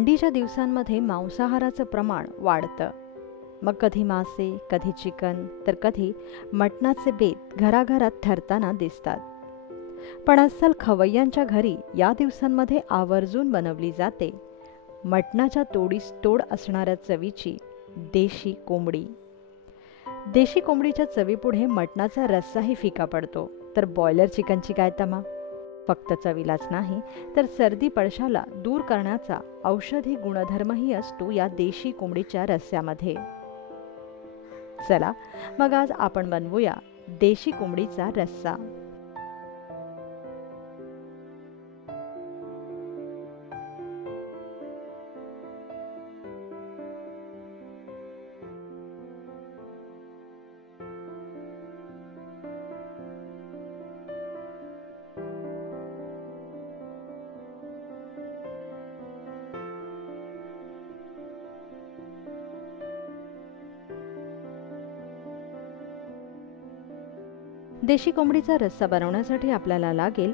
थंडीच्या दिवसांमध्ये मांसाहाराचं प्रमाण वाढतं. मग कधी मासे, कधी चिकन, तर कधी मटणाचे बेत घराघरात ठरताना दिसतात. पण अस्सल खवय्यांच्या घरी या दिवसांमध्ये आवर्जून बनवली जाते मटणाच्या तोडीस तोड असणाऱ्या चवीची देशी कोंबडी. देशी कोंबडीच्या चवीपुढे मटणाचा रस्साही फिका पडतो. तर बॉयलर चिकनची काय तमा. फक्त चवीलाच नाही तर सर्दी पडशाला दूर करण्याचा औषधी गुणधर्मही असतो या देशी कोंबडीच्या रस्स्यामध्ये. चला मग आज आपण बनवूया देशी कोंबडीचा रस्सा. देशी कोंबडीचा रस्सा बनवण्यासाठी आपल्याला लागेल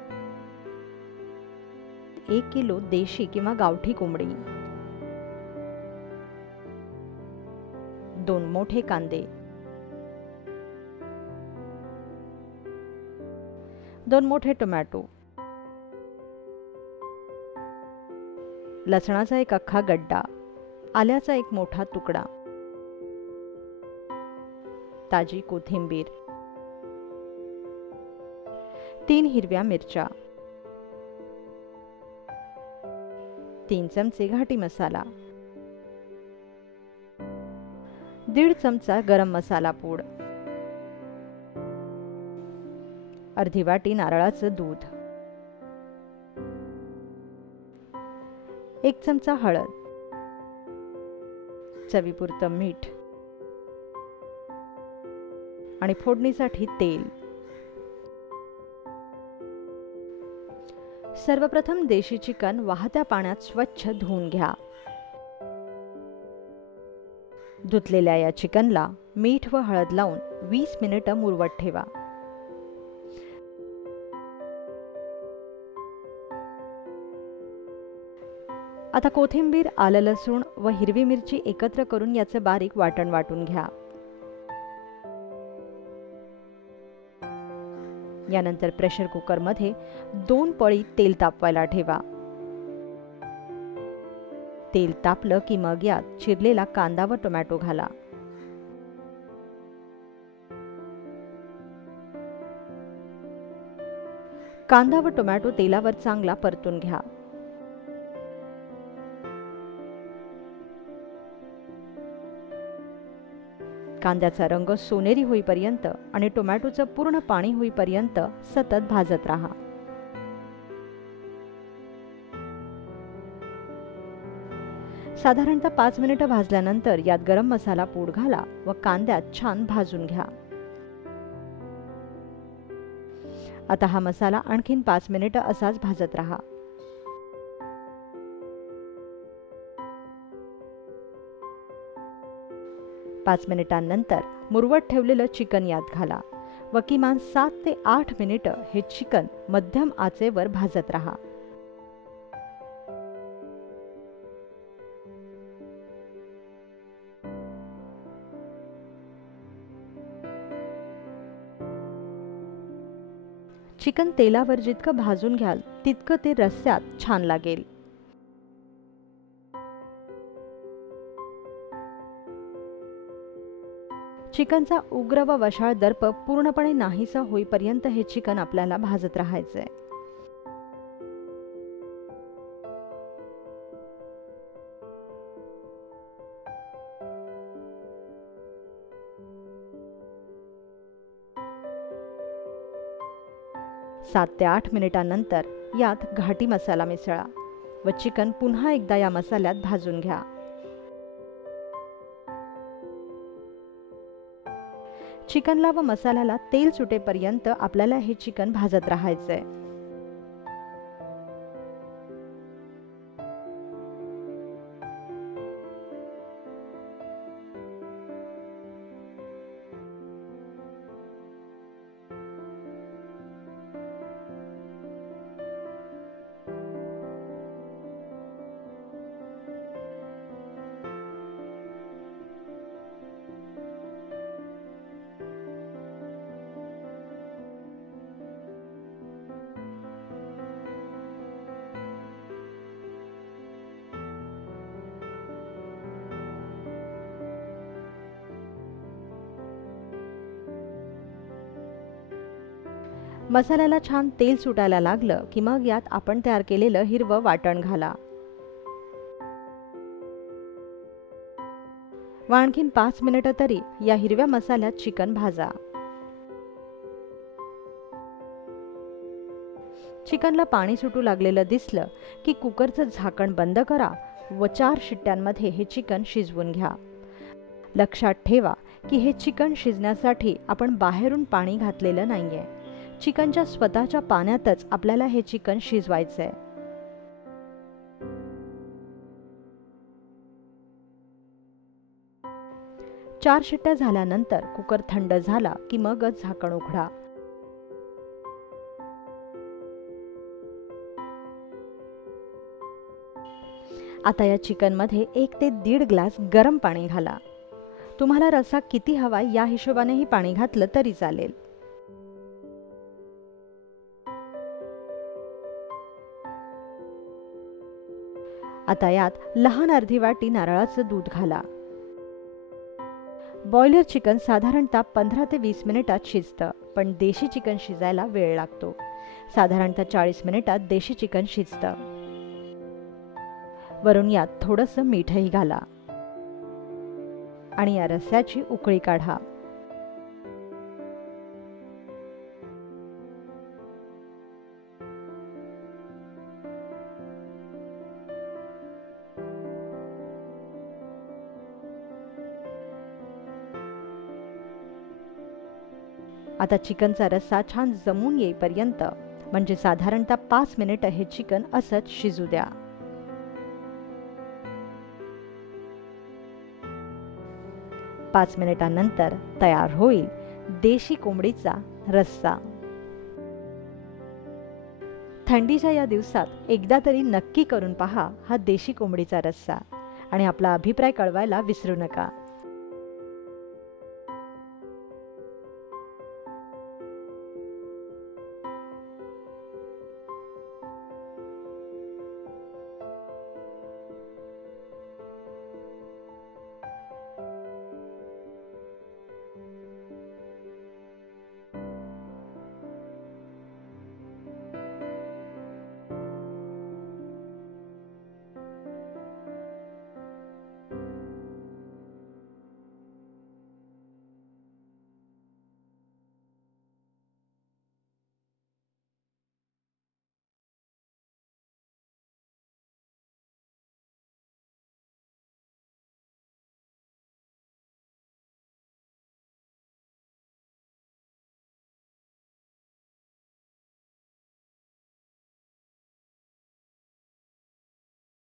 1 किलो देशी किंवा गावठी कोंबडी, 2 मोठे कांदे, 2 मोठे टोमॅटो, लसणाचा एक अख्खा गड्डा, आल्याचा एक मोठा तुकडा, ताजी कोथिंबीर, 3 हिरव्या मिरच्या, 3 चमचे घाटी मसाला, 1.5 चमचा गरम मसाला पूड, अर्धी वाटी नारळाचं दूध, 1 चमचा हळद, चवीपुरतं मीठ आणि फोडणीसाठी तेल. सर्वप्रथम देशी चिकन वाहत्या पाण्यात स्वच्छ धुवून घ्या. धुतलेल्या या चिकनला मीठ व हळद लावून 20 मिनिटं मुरवत ठेवा. आता कोथिंबीर, आलं, लसूण व हिरवी मिरची एकत्र करून याचे बारीक वाटण वाटून घ्या. यानंतर प्रेशर कुकरमध्ये 2 पळी तेल तापवायला ठेवा. तेल तापलं की मग यात चिरलेला कांदा व टोमॅटो घाला. कांदा व टोमॅटो तेलावर चांगला परतून घ्या. कांद्याचा रंग सोनेरी होईपर्यंत आणि टोमॅटोचं पूर्ण पाणी होईपर्यंत सतत भाजत राहा. साधारणतः 5 मिनिटं भाजल्यानंतर यात गरम मसाला पूड घाला व कांद्यात छान भाजून घ्या. आता हा मसाला आणखीन 5 मिनिटं असाच भाजत राहा. पाच मिनिटांनंतर मुरवत ठेवलेलं चिकन यात घाला व किमान 7 ते 8 मिनिटं हे चिकन मध्यम आचेवर भाजत राहा. चिकन तेलावर जितकं भाजून घ्याल तितकं ते रस्स्यात छान लागेल. चिकनचा उग्र व वशाळ दर्प पूर्णपणे नाहीसा होईपर्यंत हे चिकन आपल्याला भाजत राहायचंय. सात ते 8 मिनिटांनंतर यात घाटी मसाला मिसळा व चिकन पुन्हा एकदा या मसाल्यात भाजून घ्या. चिकनला व मसाल्याला तेल सुटेपर्यंत आपल्याला हे चिकन भाजत राहायचंय. मसाल्याला छान तेल सुटायला लागलं की मग यात आपण तयार केलेलं हिरवं वाटण घाला व आणखीन 5 मिनिटं तरी या हिरव्या मसाल्यात चिकन भाजा। चिकनला पाणी सुटू लागलेलं दिसलं की कुकरचं झाकण बंद करा व 4 शिट्ट्यांमध्ये हे चिकन शिजवून घ्या। लक्षात ठेवा की हे चिकन शिजण्यासाठी आपण बाहेरून पाणी घातलेलं नाहीये, चिकनच्या स्वतःच्या पाण्यातच आपल्याला हे चिकन शिजवायचंय। 4 शिट्ट्या झाल्यानंतर कुकर थंड झाला की मगच झाकण उघडा। आता या चिकनमध्ये 1 ते 1.5 ग्लास गरम पाणी घाला। तुम्हाला रस्सा किती हवा या हिशोबानेही पाणी घातलं तरी चालेल। आता यात लहान अर्धी वाटी नारळाचं दूध घाला। बॉयलर चिकन साधारणतः 15 ते 20 मिनिटात शिजतं, पण देशी चिकन शिजायला वेळ लागतो। साधारणतः 40 मिनिटात देशी चिकन शिजतं। वरून यात थोडंसं मीठही घाला आणि या रस्स्याची उकळी काढा। आता चिकनचा रस्सा छान जमून येईपर्यंत म्हणजे साधारणतः 5 मिनिटं हे चिकन असंच शिजू द्या। 5 मिनिटांनंतर तयार होईल देशी कोंबडीचा रस्सा। थंडीच्या या दिवसात एकदा तरी नक्की करून पहा हा देशी कोंबडीचा रस्सा आणि आपला अभिप्राय कळवायला विसरू नका।